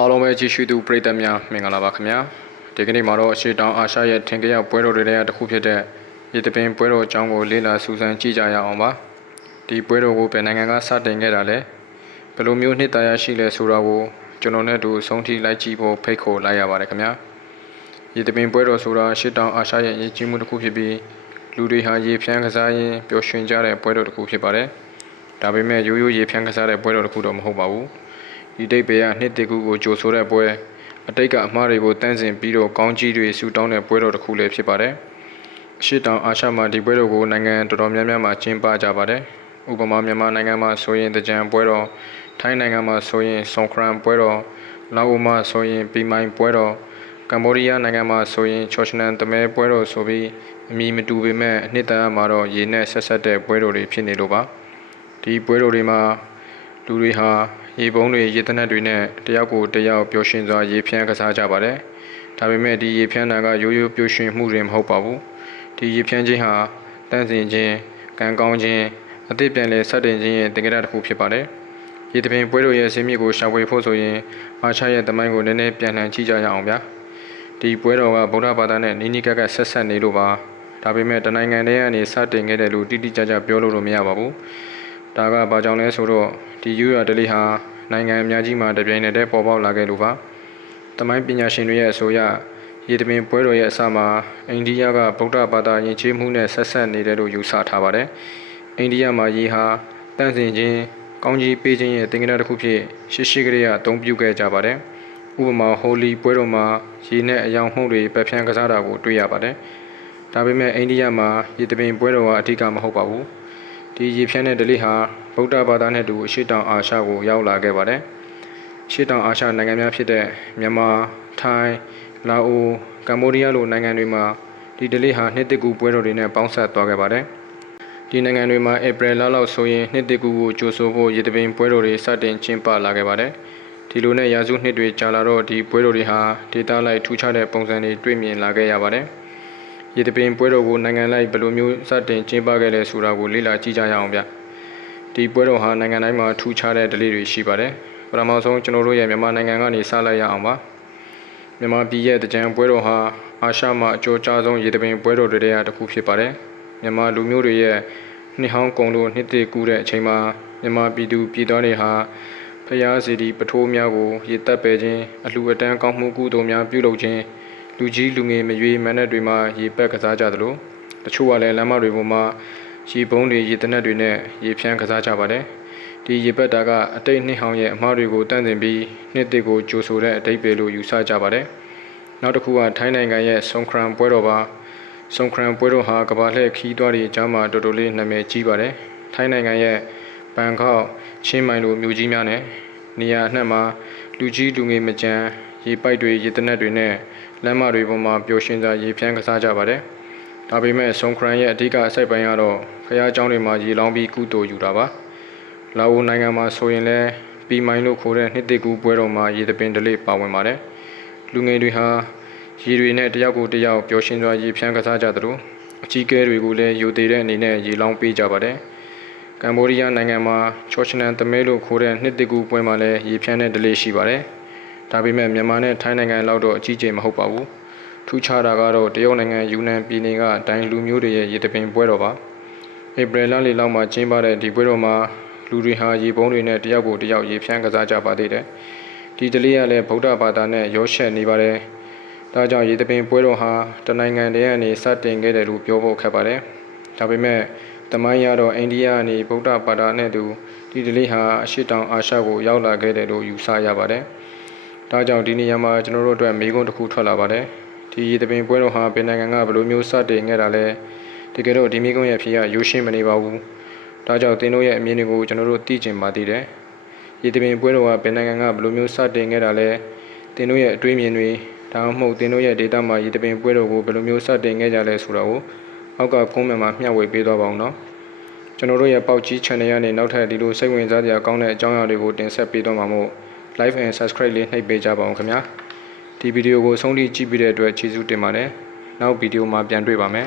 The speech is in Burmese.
အားလုံးပဲကြည့်ရှုသူပရိသတ်များမင်္ဂလာပါခင်ဗျာဒီကနေ့မှာတော့အရှိတောင်အာရှရဲ့ထင်ကြရပွဲတော်တွေထဲကတစ်ခုဖြစ်တဲ့ရေတပင်ပွဲတော်အကြောင်းကိုလေ့လာစူးစမ်းကြည့်ကြရအောင်ပါဒီပွဲတော်ကိုဘယ်နိုင်ငံကစတင်ခဲ့တာလဲဘယ်လိုမျိုးနှစ်သာရရှိလဲဆိုတာကိုကျွန်တော်နဲ့အတူအဆုံးထိလိုက်ကြည့်ဖို့ဖိတ်ခေါ်လိုက်ရပါတယ်ခင်ဗျာရေတပင်ပွဲတော်ဆိုတာအရှိတောင်အာရှရဲ့ရည်ကြီးမှုတစ်ခုဖြစ်ပြီးလူတွေဟာရေဖြန်းကစားရင်းပျော်ရွှင်ကြတဲ့ပွဲတော်တစ်ခုဖြစ်ပါတယ်ဒါပေမဲ့ရိုးရိုးရေဖြန်းကစားတဲ့ပွဲတော်တစ်ခုတော့မဟုတ်ပါဘူးဒီတိတ်ပေကနှစ်တကူကိုကြိုဆိုတဲ့ပွဲအတိတ်ကအမှားတွေကိုတန်းစင်ပြီးတော့ကောင်းကြီးတွေဆူတောင်းတဲ့ပွဲတော်တစ်ခုလည်းဖြစ်ပါတယ်အရှိတောင်အာရှမှာဒီပွဲတော်ကိုနိုင်ငံတော်တော်များများမှာကျင်းပကြပါတယ်ဥပမာမြန်မာနိုင်ငံမှာဆိုရင်တကြံပွဲတော်ထိုင်းနိုင်ငံမှာဆိုရင်ဆွန်ခရန်ပွဲတော်လာအိုမှာဆိုရင်ပီမိုင်ပွဲတော်ကမ္ဘောဒီးယားနိုင်ငံမှာဆိုရင်ချော်ချနန်တမဲပွဲတော်ဆိုပြီးအမည်မတူပေမဲ့အနှစ်သာရမှာတော့ရေနဲ့ဆက်ဆက်တဲ့ပွဲတော်တွေဖြစ်နေလို့ပါဒီပွဲတော်တွေမှာလူတွေဟာရေပုံးတွေရေတနက်တွေနဲ့တယောက်ကိုတယောက်ပျော်ရွှင်စွာရေဖြန်းကစားကြပါတယ်ဒါပေမဲ့ဒီရေဖြန်းတာကရိုးရိုးပျော်ရွှင်မှုတွေမဟုတ်ပါဘူးဒီရေဖြန်းခြင်းဟာတန်းစင်ခြင်းကံကောင်းခြင်းအသည့်ပြန်လဲစတင်ခြင်းရဲ့တင်ကြတာတစ်ခုဖြစ်ပါတယ်ရေတပင်ပွဲတော်ရဲ့ဆင်းမြစ်ကိုရှာဖွေဖို့ဆိုရင်အာရှရဲ့တမိုင်းကိုနည်းနည်းပြန်လှန်ကြည့်ကြရအောင်ဗျာဒီပွဲတော်ကဗုဒ္ဓဘာသာနဲ့နီးနီးကပ်ကပ်ဆက်ဆက်နေလို့ပါဒါပေမဲ့တနိုင်ငံတည်းကနေစတင်ခဲ့တဲ့လူတိတိကျကျပြောလို့မရပါဘူးဒါကဘာကြောင့်လဲဆိုတော့ဒီယူရာဒလီဟာနိုင်ငံအများကြီးမှာတပြိုင်နက်တည်းပေါ်ပေါက်လာခဲ့လို့ပါတမိုင်းပညာရှင်တွေရဲ့အဆိုအရရေတပင်ပွဲတော်ရဲ့အစမှာအိန္ဒိယကဗုဒ္ဓဘာသာယဉ်ကျေးမှုနဲ့ဆက်ဆက်နေတယ်လို့ယူဆထားပါတယ်အိန္ဒိယမှာရေဟာတန့်စင်ခြင်းကောင်းကြီးပေးခြင်းရဲ့သင်္ကေတတစ်ခုဖြစ်ရှိကလေးကအသုံးပြုခဲ့ကြပါတယ်ဥပမာဟိုလီပွဲတော်မှာရေနဲ့အယောင်မှုတွေပက်ဖြန်းကစားတာကိုတွေ့ရပါတယ်ဒါပေမဲ့အိန္ဒိယမှာရေတပင်ပွဲတော်ကအထူးကမဟုတ်ပါဘူးဒီရေဖြန်းတဲ့ဒလိဟာဗုဒ္ဓဘာသာနဲ့တူအရှေ့တောင်အာရှကိုရောက်လာခဲ့ပါတယ်။ရှေ့တောင်အာရှနိုင်ငံများဖြစ်တဲ့မြန်မာ၊ထိုင်း၊လာအို၊ကမ္ဘောဒီးယားလိုနိုင်ငံတွေမှာဒီဒလိဟာနှစ်တကူပွဲတော်တွေနဲ့ပေါင်းဆက်သွားခဲ့ပါတယ်။ဒီနိုင်ငံတွေမှာဧပြီလလောက်ဆိုရင်နှစ်တကူကိုကြိုဆိုဖို့ရေတပင်ပွဲတော်တွေစတင်ကျင်းပလာခဲ့ပါတယ်။ဒီလိုနဲ့ရာစုနှစ်တွေကြာလာတော့ဒီပွဲတော်တွေဟာဒေသလိုက်ထူးခြားတဲ့ပုံစံတွေတွေ့မြင်လာခဲ့ရပါတယ်။ရေတပင်ပွဲတော်ကိုနိုင်ငံလိုက်ဘယ်လိုမျိုးစတင်ကျင်းပခဲ့လဲဆိုတာကိုလေ့လာကြည့်ကြရအောင်ဗျဒီပွဲတော်ဟာနိုင်ငံတိုင်းမှာထူးခြားတဲ့ဒလိတွေရှိပါတယ်ပထမဆုံးကျွန်တော်တို့ရဲ့မြန်မာနိုင်ငံကနေစလိုက်ရအောင်ပါမြန်မာပြည်ရဲ့တကြံပွဲတော်ဟာအာရှမှာအကျိုးကြားဆုံးရေတပင်ပွဲတော်တွေထဲကတစ်ခုဖြစ်ပါတယ်မြန်မာလူမျိုးတွေရဲ့နှစ်ဟောင်းကုံလို့နှစ်တည်ကူးတဲ့အချိန်မှာမြန်မာပြည်သူပြည်သားတွေဟာဖျားစီဒီပထိုးများကိုရေတက်ပယ်ခြင်းအလှူအတန်းကောင်းမှုကုသိုလ်များပြုလုပ်ခြင်းလူကြီးလူငယ်မရွေးမန်းတဲ့တွေမှာရေပက်ကစားကြသလိုတချို့ကလည်းလမ်းမတွေပေါ်မှာရေပုံးတွေရေတနက်တွေနဲ့ရေဖြန်းကစားကြပါတယ်ဒီရေပက်တာကအတိတ်နှစ်ဟောင်းရဲ့အမှားတွေကိုတန့်စင်ပြီးနှစ်သစ်ကိုကြိုဆိုတဲ့အတိတ်ပဲလို့ယူဆကြပါတယ်နောက်တစ်ခုကထိုင်းနိုင်ငံရဲ့ဆွန်ခရန်ပွဲတော်ပါဆွန်ခရန်ပွဲတော်ဟာကမ္ဘာလှည့်ခီးသွွားတွေအကြားမှာတော်တော်လေးနာမည်ကြီးပါတယ်ထိုင်းနိုင်ငံရဲ့ဘန်ကောက်ချင်းမိုင်လိုမြို့ကြီးများနဲ့နေရာအနှံ့မှာလူကြီးလူငယ်မကြမ်းရေပိုက်တွေရေတနက်တွေနဲ့လမ်းမတွေပေါ်မှာပျော်ရွှင်စွာရေဖြန်းကစားကြပါတယ်ဒါပေမဲ့ဆွန်ခရန်ရဲ့အဓိကအစိတ်ပိုင်းကတော့ဖျားเจ้าတွေမှာရေလောင်းပြီးကုသိုလ်ယူတာပါလာအိုနိုင်ငံမှာဆိုရင်လည်းပီမိုင်လို့ခေါ်တဲ့နှစ်တကူပွဲတော်မှာရေတပင်ဒလိပါဝင်ပါတယ်လူငယ်တွေဟာရေတွေနဲ့တယောက်ကိုတယောက်ပျော်ရွှင်စွာရေဖြန်းကစားကြသလိုအကြီးကဲတွေကိုလည်းယူသေးတဲ့အနေနဲ့ရေလောင်းပေးကြပါတယ်ကမ္ဘောဒီးယားနိုင်ငံမှာချော်ချနန်တမဲလို့ခေါ်တဲ့နှစ်တကူပွဲမှာလည်းရေဖြန်းတဲ့ဒလိရှိပါတယ်ဒါပေမဲ့မြန်မာနဲ့ထိုင်းနိုင်ငံလောက်တော့အကြီးကျယ်မဟုတ်ပါဘူးထူးခြားတာကတော့တရုတ်နိုင်ငံယူနန်ပြည်နယ်ကဒိုင်လူမျိုးတွေရဲ့ရေတပင်ပွဲတော်ပါဧပြီလလေးလောက်မှာကျင်းပတဲ့ဒီပွဲတော်မှာလူတွေဟာရေပုံးတွေနဲ့တယောက်ကိုတယောက်ရေဖြန်းကစားကြပါသေးတယ်ဒီဒလိကလည်းဗုဒ္ဓဘာသာနဲ့ရောရှက်နေပါတယ်ဒါကြောင့်ရေတပင်ပွဲတော်ဟာတနိုင်ငံတည်းကနေစတင်ခဲ့တယ်လို့ပြောဖို့ခက်ပါတယ်ဒါပေမဲ့တမိုင်းရတော့အိန္ဒိယကနေဗုဒ္ဓဘာသာနဲ့တူဒီဒလိဟာအရှေ့တောင်အာရှကိုရောက်လာခဲ့တယ်လို့ယူဆရပါတယ်ဒါကြောင့်ဒီနေရာမှာကျွန်တော်တို့အတွက်မေးခွန်းတစ်ခုထွက်လာပါတယ်ဒီရေတပင်ပွဲတော်ဟာဘယ်နိုင်ငံကဘယ်လိုမျိုးစတင်ခဲ့တာလဲတကယ်တော့ဒီမေးခွန်းရဲ့ဖြေကရိုးရှင်းမနေပါဘူးဒါကြောင့်သင်တို့ရဲ့အမြင်တွေကိုကျွန်တော်တို့သိချင်ပါသေးတယ်ရေတပင်ပွဲတော်ကဘယ်နိုင်ငံကဘယ်လိုမျိုးစတင်ခဲ့တာလဲသင်တို့ရဲ့အတွေးမြင်တွေဒါမှမဟုတ်သင်တို့ရဲ့ဒေတာမှာရေတပင်ပွဲတော်ကိုဘယ်လိုမျိုးစတင်ခဲ့ကြလဲဆိုတာကိုအောက်ကကွန်မန့်မှာမျှဝေပေးသွားပါအောင်နော်ကျွန်တော်တို့ရဲ့ပေါက်ကြီး channel ကနေနောက်ထပ်ဒီလိုစိတ်ဝင်စားစရာကောင်းတဲ့အကြောင်းအရာတွေကိုတင်ဆက်ပေးသွားမှာမို့ like and subscribe လေးနှိပ်ပေးကြပါအောင်ခင်ဗျာဒီဗီဒီယိုကိုဆုံးထိကြည့်ပြီးတဲ့အတွက်ကျေးဇူးတင်ပါတယ်နောက်ဗီဒီယိုမှာပြန်တွေ့ပါမယ်